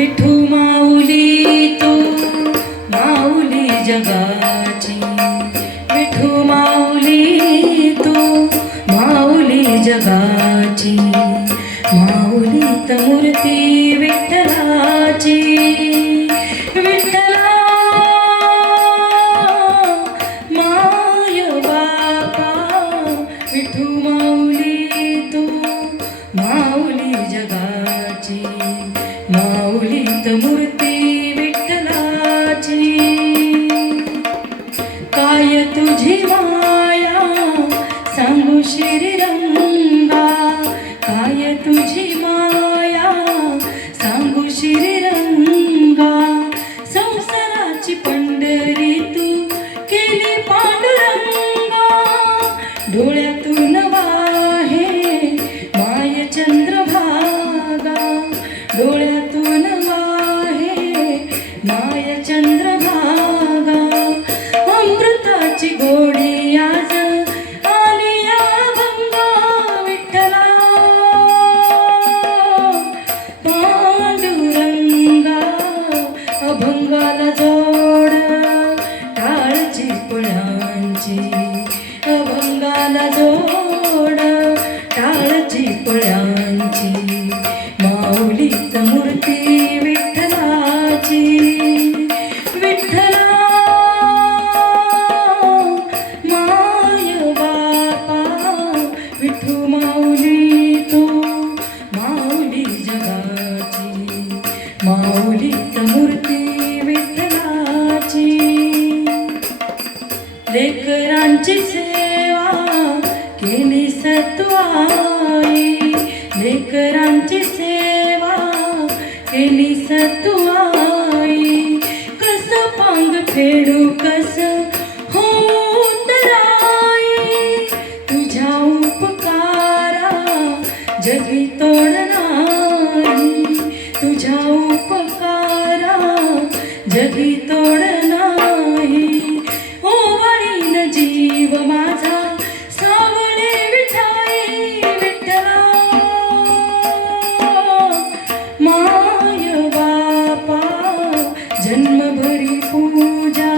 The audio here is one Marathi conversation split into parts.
विठू माऊली तू माऊली जगाची, विठू माऊली तू माऊली जगाची, माऊलीत मूर्ती विठ्ठलाची. विठ्ठला माय बापा, विठू माऊली तू माऊली जगाची, माऊलीत मूर्ती विठ्ठलाची. काय तुझी माया सांगू श्रीरंगा, काय तुझी माया सांगू श्रीरंगा. संसाराची पंढरी तू केली पांडुरंगा, डोळ्यातून वाहे माय चंद्रभागा, डोळ्यातून वाहे माय चंद्रभागा. अमृताची गोडी आज आली अभंगा, विठ्ठला पांडुरंगा. अभंगाला जोड टाळची पळ्यांची, अभंगाला जोड टाळची पळ्यांची, माऊलीत मूर्ती विठ्ठलाची. विठ्ठला माय बापा, विठू माऊली तू माऊली जगाची, माऊलीत मूर्ती विठ्ठलाची. लेकरांची सेवा केली सत्वाई, लेकरांची सेवा केली सत्वाई. कस पांग फेडू कस होऊ तराई, तुझ्या उपकारा जगी तोड नाही, तुझ्या उपकारा जगी तोड नाही. ओवाळीन जीव माझा सावळे विठाई, विठ्ठला माय बापा. जन्मभरी पूजा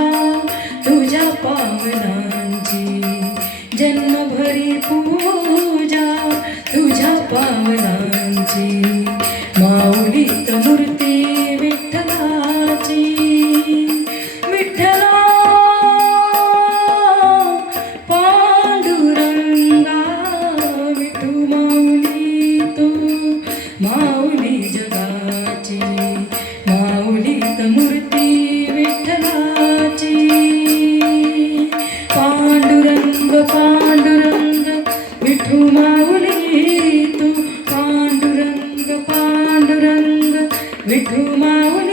तुझ्या पावलांची, जन्मभरी पूजा तुझ्या पावलांची, माऊलीत मूर्ती विठ्ठलाची. विठ्ठला पांडुरंगा, विठू माऊली तू माऊली जगाची, माऊलीत मूर्ती विठ्ठलाची. पांडुरंग पांडुरंग विठू माऊली तू, पांडुरंग पांडुरंग विठू माऊली.